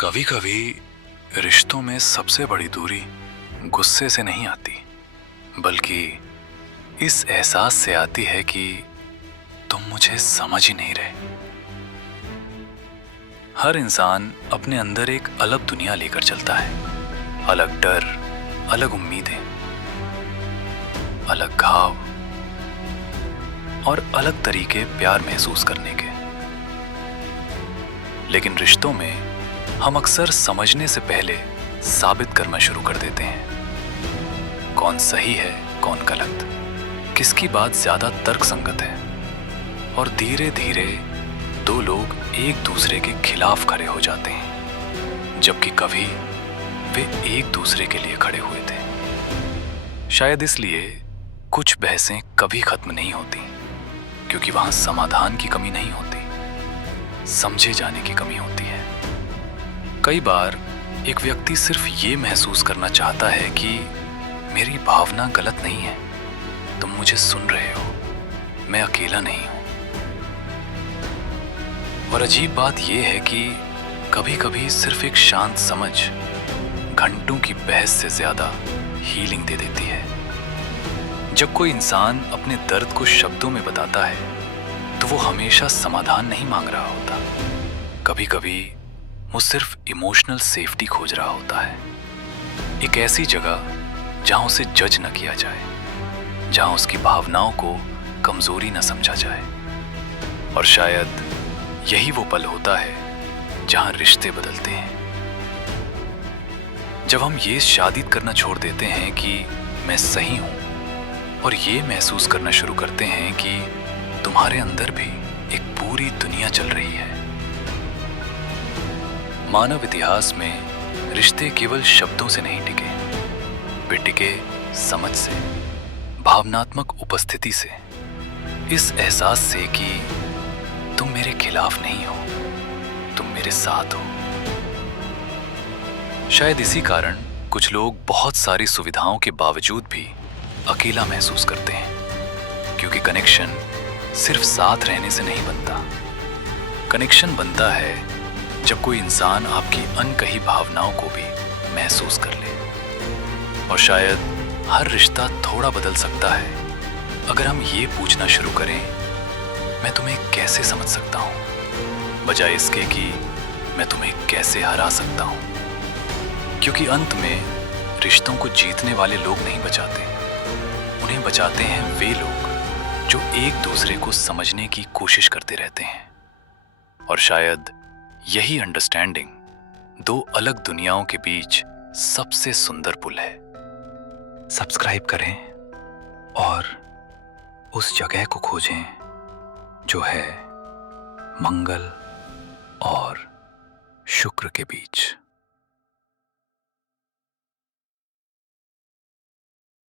कभी कभी रिश्तों में सबसे बड़ी दूरी गुस्से से नहीं आती, बल्कि इस एहसास से आती है कि तुम मुझे समझ ही नहीं रहे। हर इंसान अपने अंदर एक अलग दुनिया लेकर चलता है। अलग डर, अलग उम्मीदें, अलग घाव और अलग तरीके प्यार महसूस करने के। लेकिन रिश्तों में हम अक्सर समझने से पहले साबित करना शुरू कर देते हैं। कौन सही है, कौन गलत, किसकी बात ज्यादा तर्कसंगत है। और धीरे धीरे दो लोग एक दूसरे के खिलाफ खड़े हो जाते हैं, जबकि कभी वे एक दूसरे के लिए खड़े हुए थे। शायद इसलिए कुछ बहसें कभी खत्म नहीं होती, क्योंकि वहां समाधान की कमी नहीं होती, समझे जाने की कमी होती है। कई बार एक व्यक्ति सिर्फ ये महसूस करना चाहता है कि मेरी भावना गलत नहीं है, तुम मुझे सुन रहे हो, मैं अकेला नहीं हूं। और अजीब बात यह है कि कभी कभी सिर्फ एक शांत समझ घंटों की बहस से ज्यादा हीलिंग दे देती है। जब कोई इंसान अपने दर्द को शब्दों में बताता है तो वो हमेशा समाधान नहीं मांग रहा होता। कभी कभी वो सिर्फ इमोशनल सेफ्टी खोज रहा होता है, एक ऐसी जगह जहां उसे जज न किया जाए, जहां उसकी भावनाओं को कमजोरी न समझा जाए। और शायद यही वो पल होता है जहां रिश्ते बदलते हैं। जब हम ये शादित करना छोड़ देते हैं कि मैं सही हूं, और ये महसूस करना शुरू करते हैं कि तुम्हारे अंदर भी एक पूरी दुनिया चल रही है। मानव इतिहास में रिश्ते केवल शब्दों से नहीं टिके, वे टिके समझ से, भावनात्मक उपस्थिति से, इस एहसास से कि तुम मेरे खिलाफ नहीं हो, तुम मेरे साथ हो। शायद इसी कारण कुछ लोग बहुत सारी सुविधाओं के बावजूद भी अकेला महसूस करते हैं, क्योंकि कनेक्शन सिर्फ साथ रहने से नहीं बनता। कनेक्शन बनता है जब कोई इंसान आपकी अनकही भावनाओं को भी महसूस कर ले। और शायद हर रिश्ता थोड़ा बदल सकता है अगर हम ये पूछना शुरू करें, मैं तुम्हें कैसे समझ सकता हूं, बजाय इसके कि मैं तुम्हें कैसे हरा सकता हूं। क्योंकि अंत में रिश्तों को जीतने वाले लोग नहीं बचाते, उन्हें बचाते हैं वे लोग जो एक दूसरे को समझने की कोशिश करते रहते हैं। और शायद यही अंडरस्टैंडिंग दो अलग दुनियाओं के बीच सबसे सुंदर पुल है। सब्सक्राइब करें और उस जगह को खोजें जो है मंगल और शुक्र के बीच।